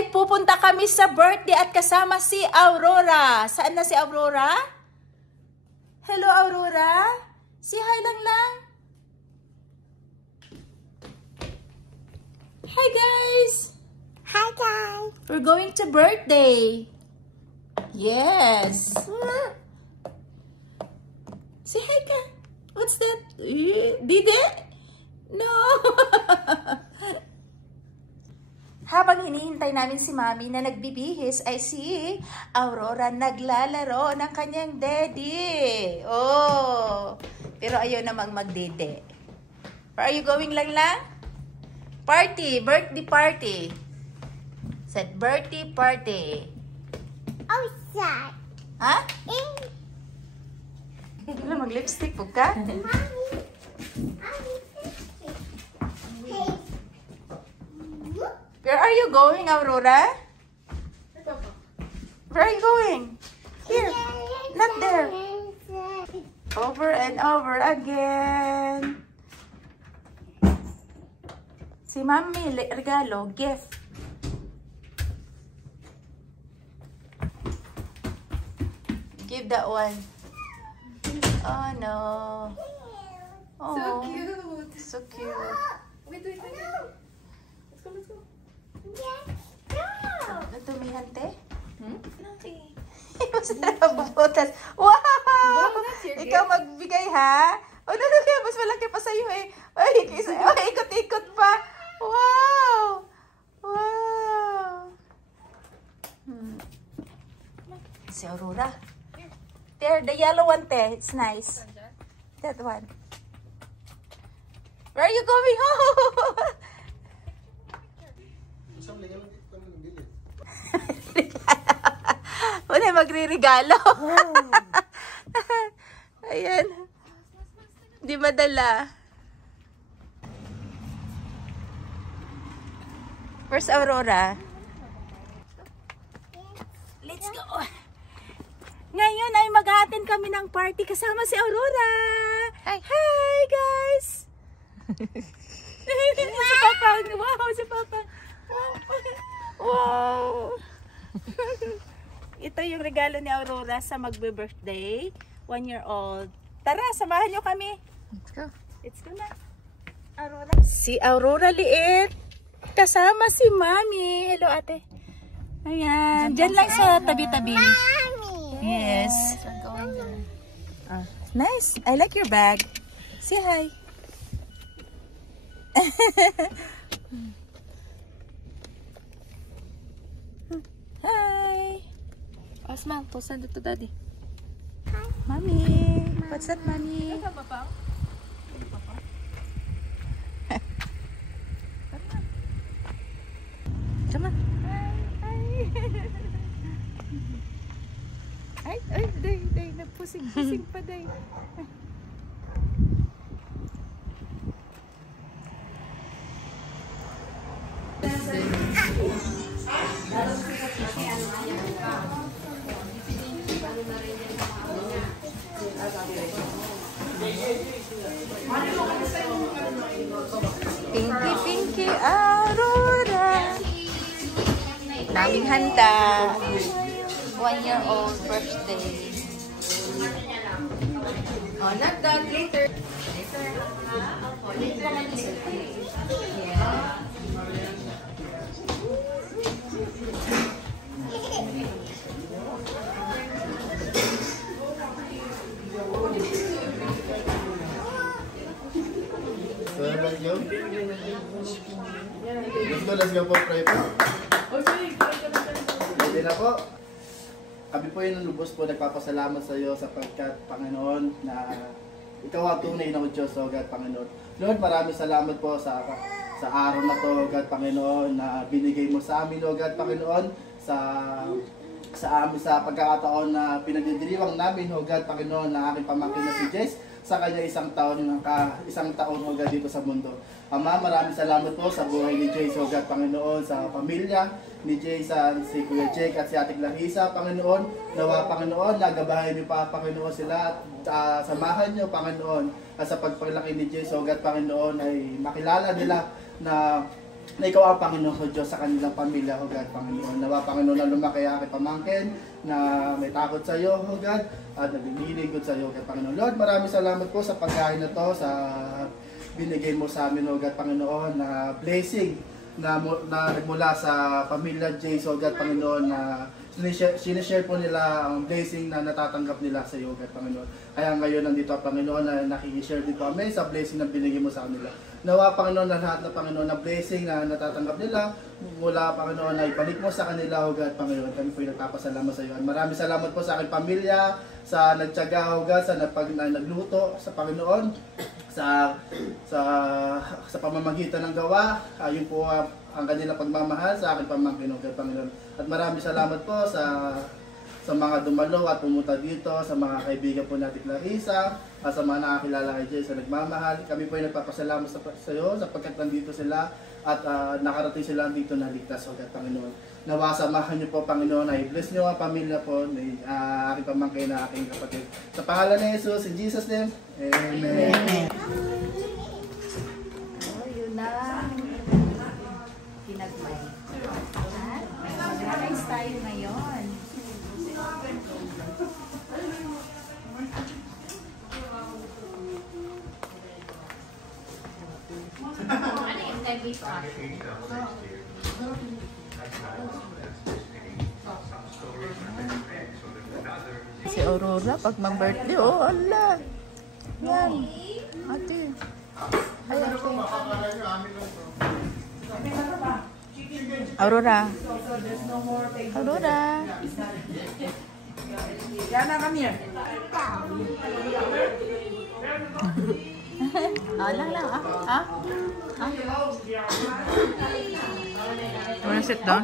ay pupunta kami sa birthday at kasama si Aurora. Saan na si Aurora? Hello, Aurora? Si hi lang. Hi, guys! Hi guys! We're going to birthday. Yes. Say hi ka. What's that? Dide? No. Habang hinihintay namin si Mami na nagbibihis ay si Aurora naglalaro ng kanyang daddy. Oh. Pero ayaw namang magdede. Where are you going lang? Party, birthday party. Said birthday party. Outside. Ha? In. Wala, mag-lipstick po ka? Mommy. Hey. Where are you going, Aurora? Where are you going? Here. Not there. Over and over again. Si Mami, regalo, gift. Give that one. Oh no. Oh, So cute. so cute. Wait. Let's go. Yes. Go. Natumihan, te? Okay. Mas nabubutas. Wow! that's your Ikaw magbigay, ha? Oh, no, mas malaki pa sa'yo, eh. Ay, ikot-ikot pa. Wow! Wow! Si Aurora. There, the yellow one, te. It's nice. That one. Where are you going? Wala magre-regalo. Ayan. Di madala. Where's Aurora? Let's go. Ngayon ay mag-a-attend kami ng party kasama si Aurora. Hi. Hi, guys. Si Papa. Wow, si Papa. Wow. Ito yung regalo ni Aurora sa magbe-birthday. 1-year-old. Tara, samahan nyo kami. Let's go. Let's go na. Aurora. Si Aurora liit. Kasama si Mami. Hello, ate. Ayan. Diyan lang sa tabi-tabi. Yes. We're going there. Nice. I like your bag. Say hi. Hi. Oh, smile. Send it to Daddy. Mommy. What's that, Mommy? Come on. Ay, day, nagpusing-pusing pa, day. Pinky Aurora. Daming handa. 1-year-old birthday. Oh, not that later. So, let's go po, pray po. Pwede na po. Kami po yung lubos po nagpapasalamat sa iyo sapagkat, Panginoon, na ikaw ang tunay na Diyos, O God, Panginoon. Lord, maraming salamat po sa araw na to, O God, Panginoon, na binigay mo sa amin, O God, Panginoon, sa pagkakataon na pinagdiriwang namin, O God, Panginoon, na aking pamangkin na si Jess, sa kanya isang taon, O God, dito sa mundo. Ama, maraming salamat po sa buhay ni Jay, O God, Panginoon, sa pamilya ni Jay, si Kuya Jake at si Ate Clarissa, Panginoon. Nawa, Panginoon, nagabahay niyo pa, Panginoon, sila at samahan niyo, Panginoon, at sa pagpalaki ni Jay, O God, Panginoon, ay makilala nila na na ikaw ang Panginoon ko Diyos sa kanilang pamilya, O God, Panginoon. Nawa, Panginoon, na lumaki ang aking pamangkin, na may takot sa iyo, O God, at naglilingkod sa iyo, O God, Panginoon. Lord, maraming salamat po sa pagkain na to, sa binigay mo sa amin, O God, Panginoon, na blessing na nagmula sa pamilya Jace, O God, Panginoon, na sinishare po nila ang blessing na natatanggap nila sa iyo, God, Panginoon. Kaya ngayon nandito, Panginoon, na nakikishare din po kami sa blessing na binigay mo sa kanila. Nawa, Panginoon, na lahat na Panginoon na blessing na natatanggap nila mula, Panginoon, na ibalik mo sa kanila, O God, Panginoon. Kami po yung nagpapasalamat sa iyo. At maraming salamat po sa aking pamilya, sa nagtiyaga, O God, sa nagluto sa Panginoon, sa pamamagitan ng gawa. Ayun po ang kanilang pagmamahal sa aking pamangkin, O God, Panginoon. At maraming salamat po sa mga dumalo at pumunta dito, sa mga kaibigan po natin Clarissa, at sa mga nakakilala kay Jay sa nagmamahal. Kami po ay nagpapasalamat sa iyo sapagkat nandito sila at nakarating sila dito na ligtas, O God, Panginoon. Nawa, samahan niyo po, Panginoon, ay bless niyo ang pamilya po ni aking pamangkin na aking kapatid. Sa pangalan ni Jesus, in Jesus' name, Amen. Oh, yun na. Pinagmay. Mag-rice tayo ngayon. Ano yung time pa? Si Aurora, pag mag-birthday, oh, ala. Yan. Ate. Ay, ate. Aurora. Aurora. Yana, come here. Lang. Ah? Wanna sit down?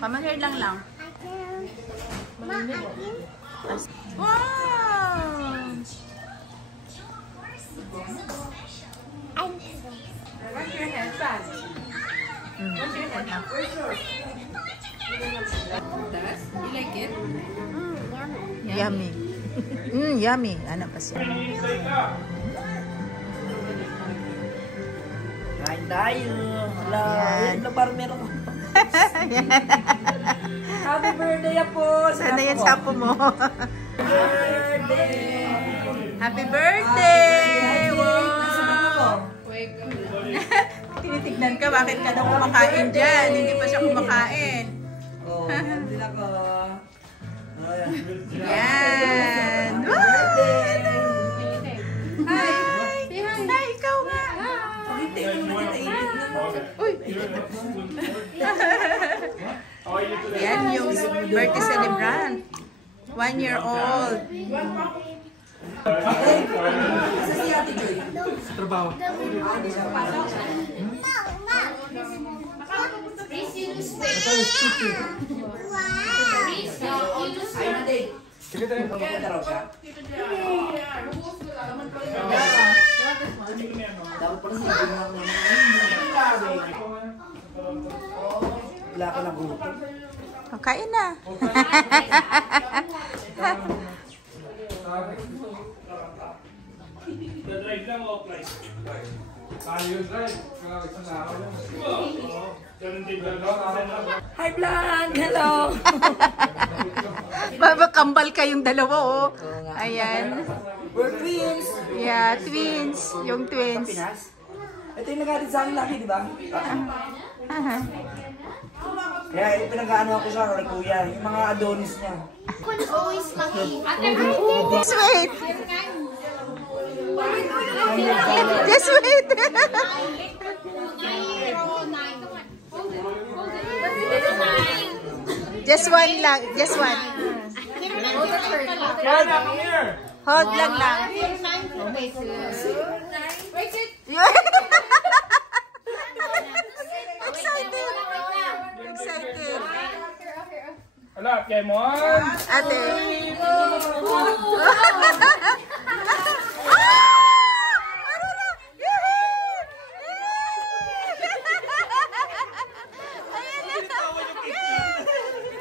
Come here lang. Wow! Wash your hands, Pat. Wash your hands. Where's yours? That's? You like it? Yummy. Yummy. Ano pa siya? Kain tayo. Hello. Yan. Yan, parang meron. Happy birthday po. Sana yan sapo mo. Birthday. Happy birthday! Wow! Tinitignan ka, bakit ka daw kumakain dyan? Hindi pa siya kumakain. Oh, hindi na ko. Yan! Wow! Hi! Hi, ikaw nga! Uy! Yan yung birthday celebrant. 1 year old. Trabaho. Wala ka na buto. Kain na. Drive lang o price? Tayo drive. Isang araw lang. Oo. Ganun din lang. Hi, vlog! Hello! Babakambal kayong dalawa, oh. Ayan. We're twins! Yeah, twins. Yung twins. Pinas? Ito yung nag-alit sa akin laki, di ba? Kaya yung pinag-ano ako sa kay kuya, yung mga adonis niya. Just wait. Just wait. Just one lang. Just one. Hold lang lang. Excited. Excited. Ala, Kemon! Ate.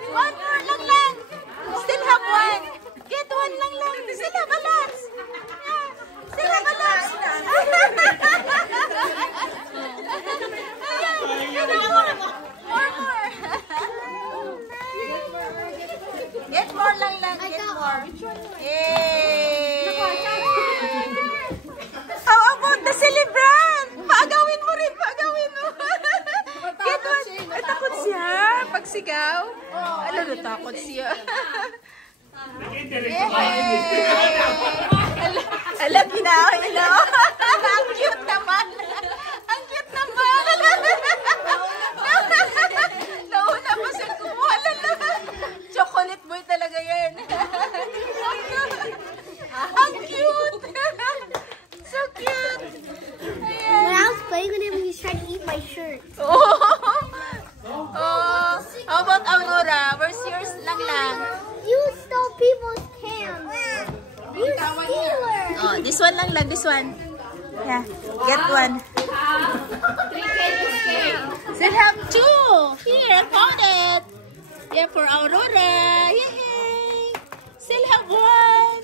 One more lang lang. Still have one. Get one lang lang. Still have a lot. Still have a lot. Ayan. Yay! How about the celebrant? Paagawin mo rin, paagawin mo. Get one. Ay, takot siya. Pagsigaw. Ano, natakot siya. Alam, ginaawin na. Ang cute naman. Ang cute naman. Nauna pa siya kumuha. Chocolate boy talaga yan. Ang cute. So cute. Ayan. When I was playing with him, he was trying to eat my shirt. Oh. How about Aurora? Where's yours lang? You stole people's cans. You stealer. Oh, this one lang, this one. Yeah, get one. Still have two. Here, I found it. Yeah, for Aurora. Yay! Still have one.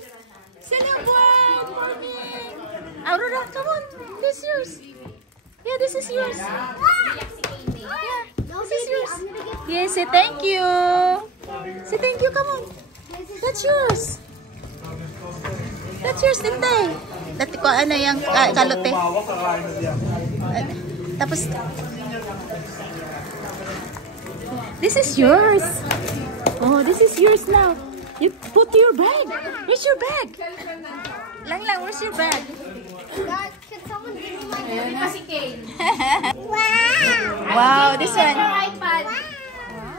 Still have one for me. Aurora, come on. This is yours. Yeah, this is yours. Yeah, this is yours. Yeah, say thank you. Say thank you, come on. That's yours. That's yours, Tintay. Dati ko, ano yung kalote. Tapos, this is yours. Oh, this is yours now. You put your bag. Where's your bag? Lang, where's your bag? God, can someone give me my Wow. Wow, this one. iPad.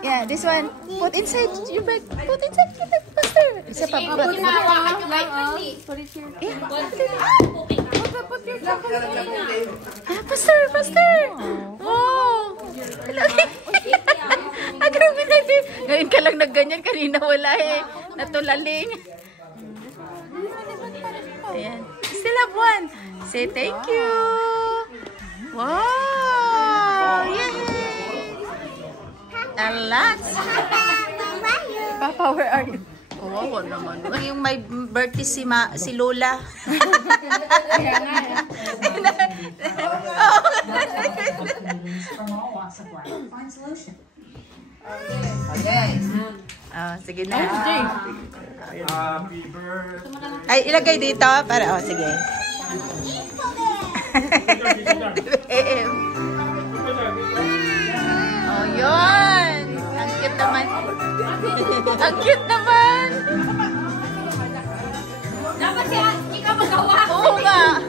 Yeah, this one. Put inside your bag. Put inside your bag. Faster. Isa pa. Faster. Oh. Grabe na din. Ngayon ka lang nagganyan. Kanina wala eh. Natulaling. Ayan. Still have one. Say thank you. Wow. Yay. A lot. Papa, where are you? Oo, naman. Yung may birthday si Lola. Sige na. Happy birthday. Ay, ilagay dito para, sige. Oh, yun. Ang cute naman. Ang cute naman. Dapat siya, hindi ka magawa. Oo nga.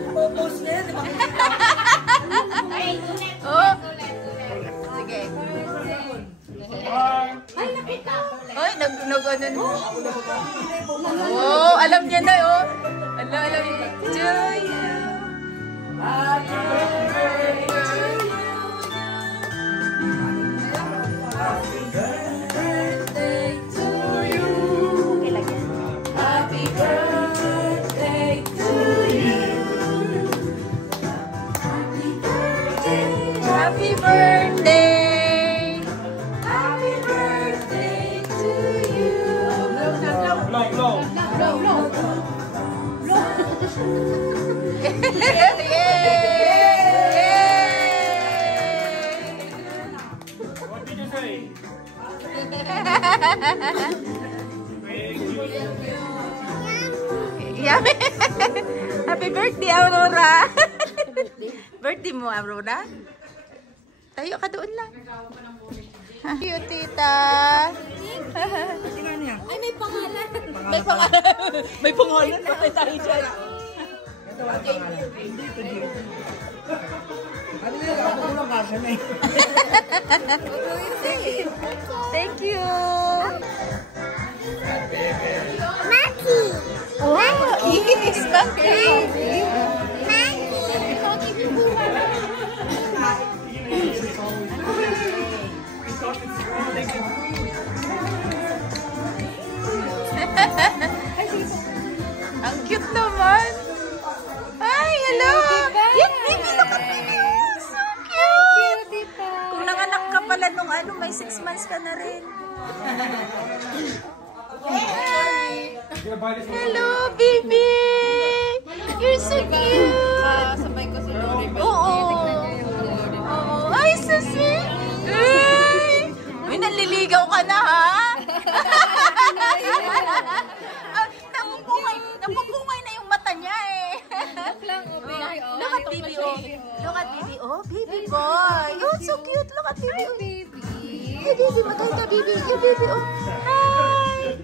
Oh. Sige. Ay, nag-ano. Oh, alam niya na, oh. Alam niya. To you. Happy birthday to you. Happy birthday to you. Happy birthday to you. Happy birthday. Happy birthday. Happy birthday to you. Blow. What did you say? Yummy. Happy birthday, Aurora. Birthday mo, Aurora? Tayo ka doon lang. Cute, tita. Ay, may pangalan. May pangalan. May pangalan. Bakit tayo dyan? Thank you. Mackie. Wow, yes, Mackie. Ang cute naman. Ay, hello. Yan, baby, look at me. So cute. Kung nanganak ka pala nung ano, may 6 months ka na rin. Hi. Hello, baby. You're so cute. Sabay ko si Lori. Oo. Ay, so sweet. Ay, nanliligaw ka na, ha? Look at baby, oh. Look at baby, oh. Baby boy. Oh, so cute. Look at baby, oh. Hey, baby, maganda, baby. Hey, baby, oh. Hi.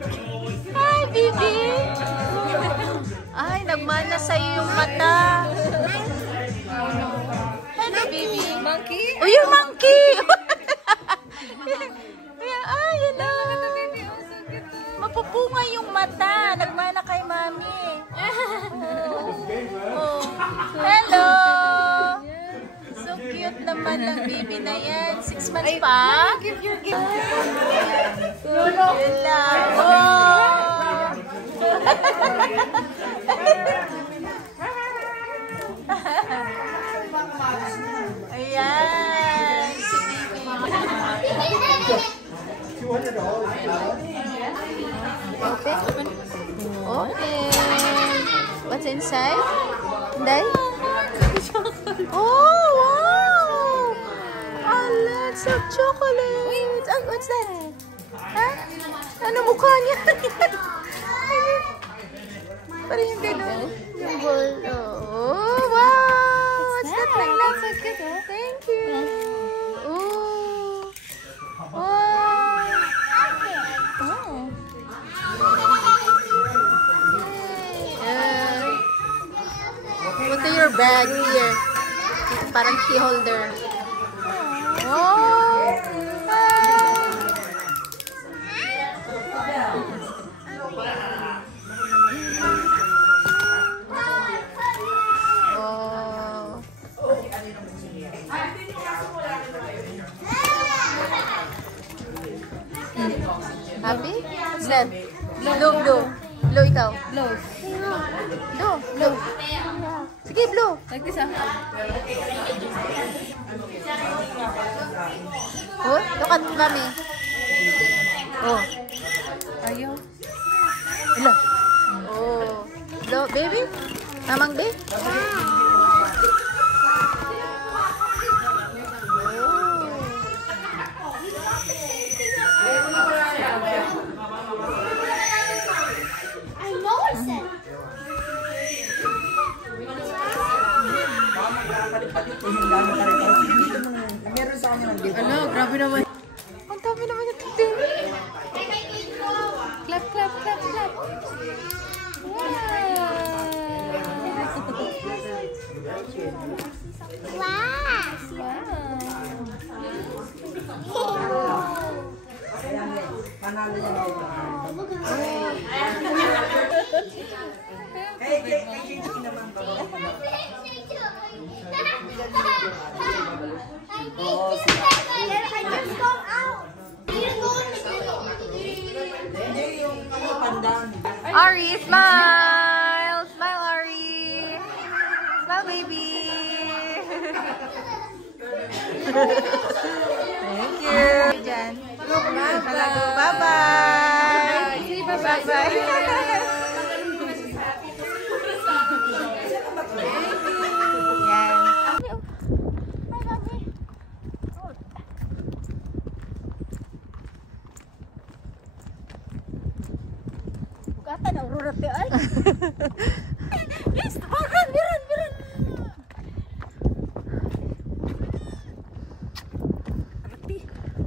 Hi, baby. Ay, nagmana sa'yo yung mata. Hello, baby. Monkey? Oh, yung monkey. Ay, hello. Mapupunga yung mata. Nagmana kay mami. Oh. Hello. So cute naman ng baby na yan. 6 months pa. Give your gift. Hello. Oh. Ayan. Si baby. Okay. What's inside? Day? Oh, wow! Oh, lots of chocolates. Oh, what's that? Huh? Ano mukha niya? Parang yung gano'n. Yung ball. Oh, wow! What's that like that? So cute, oh. Thank you. Oh. Wow. Oh. Put to your bag here. Parang key holder. Oh. Oh. Happy? What's that? Blue, blue. Blue ikaw. Blow. Blue, blue. Sige, blue. Like this, ah. Oh, look at mommy. Oh. Ayaw. Hello. Oh. Hello, baby? Mamang baby? I know I said. Ano, grabe naman. Ang dami naman yung titin. Clap, clap, clap, clap. Wow. Ari, smile! Smile, Ari! Smile, baby! Thank you! Diyan. Bye-bye! Bye-bye! Yan. Bukatan ang rurate ay. Yes, run.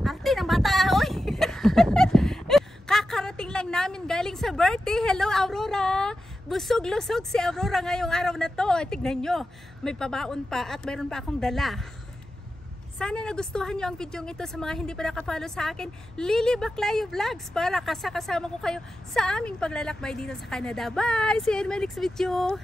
Arte ng bata, oy. Kakarating lang namin galing sa birthday. Hello, Aurora. Busog-lusog si Aurora ngayong araw na to. Tignan nyo, may pabaon pa at mayroon pa akong dala. Sana nagustuhan nyo ang video ito. Sa mga hindi pa nakapollow sa akin, Lily Baclayo Vlogs, para kasama ko kayo sa aming paglalakbay dito sa Canada. Bye! See you in my next video!